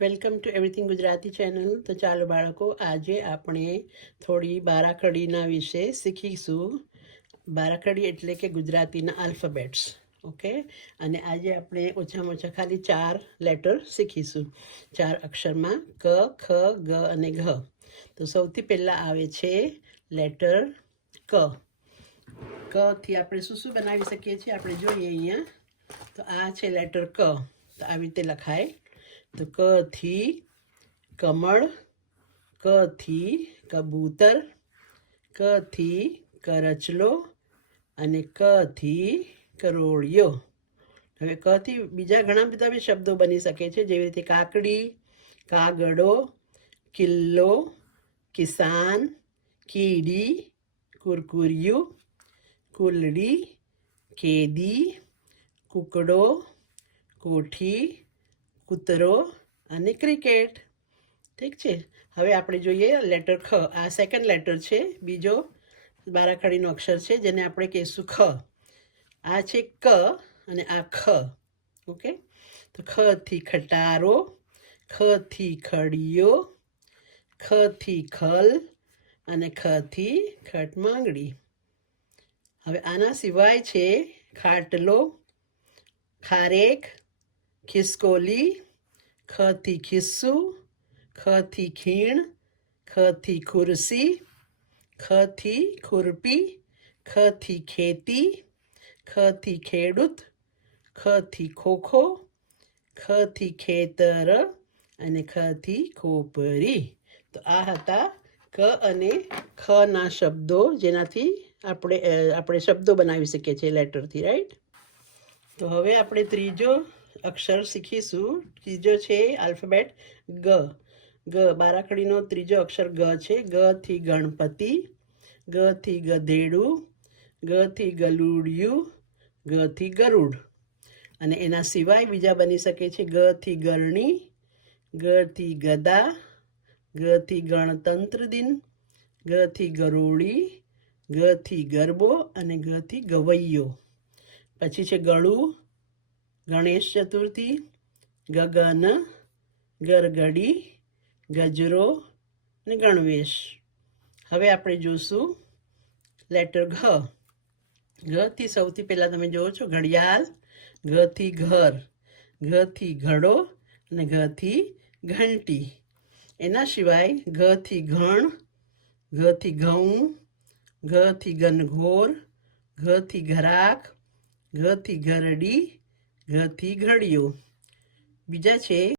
Welcome to everything Gujarati channel. તો ચાલો બાળકો, આજે આપણે થોડી બારાખડીના વિશે શીખીશું. બારાખડી એટલે કે ગુજરાતીના આલ્ફાબેટ્સ. ઓકે, અને આજે આપણે ઓછામાં ઓછા ખાલી 4 લેટર શીખીશું, 4 અક્ષરમાં: ક, ખ, ગ અને ઘ. તો સૌથી પહેલાં આવે છે લેટર ક. ક થી આપણે શું શું બનાવી શકીએ છીએ આપણે જોઈએ અહીંયા. તો આ છે લેટર ક. તો આવી રીતે લખાય. તો ક થી કમળ, ક થી કબૂતર, ક થી કરચલો અને ક થી કરોળિયો. હવે ક થી બીજા ઘણા બધા બી શબ્દો બની શકે છે, જેવી રીતે કાકડી, કાગડો, કિલ્લો, કિસાન, કીડી, કુરકુરિયું, કુલડી, કેદી, કૂકડો, કોઠી, કૂતરો અને ક્રિકેટ. ઠીક છે. હવે આપણે જોઈએ લેટર ખ. આ સેકન્ડ લેટર છે, બીજો બારાખડીનો અક્ષર છે, જેને આપણે કહીશું ખ. આ છે ક અને આ ખ. ઓકે, તો ખ થી ખટારો, ખ થી ખડીયો, ખ થી ખલ અને ખ થી ખટમાંગડી. હવે આના સિવાય છે ખાટલો, ખારેક, ખિસકોલી, ખ થી ખિસ્સું, ખ થી ખીણ, ખ થી ખુરશી, ખ થી ખુરપી, ખ થી ખેતી, ખ થી ખેડૂત, ખ થી ખોખો, ખ થી ખેતર અને ખ થી ખોપરી. તો આ હતા ક અને ખ ના શબ્દો, જેનાથી આપણે શબ્દો બનાવી શકીએ છીએ લેટરથી, રાઈટ. તો હવે આપણે ત્રીજો અક્ષર શીખીશું. ત્રીજો છે આલ્ફાબેટ ગ. ગ બારાખડીનો ત્રીજો અક્ષર ગ છે. ગ થી ગણપતિ, ગ થી ગધેડું, ગ થી ગલુડિયું, ગ થી ગરુડ. અને એના સિવાય બીજા બની શકે છે ગ થી ગરણી, ગ થી ગદા, ગ થી ગણતંત્ર દિન, ગ થી ગરોળી, ગ થી ગરબો અને ગ થી ગવૈયો. પછી છે ગળું, ગણેશ ચતુર્થી, ગગન, ગરગડી, ગજરો અને ગણવેશ. હવે આપણે જોશું લેટર ઘ. ઘ થી સૌથી પહેલાં તમે જુઓ છો ઘડિયાળ, ઘ થી ઘર, ઘ થી ઘડો અને ઘ થી ઘંટી. એના સિવાય ઘ થી ઘણ, ઘ થી ઘઉં, ઘ થી ઘનઘોર, ઘ થી ઘરાક, ઘ થી ઘરડી, ઘ થી ઘડિયો. બીજા છે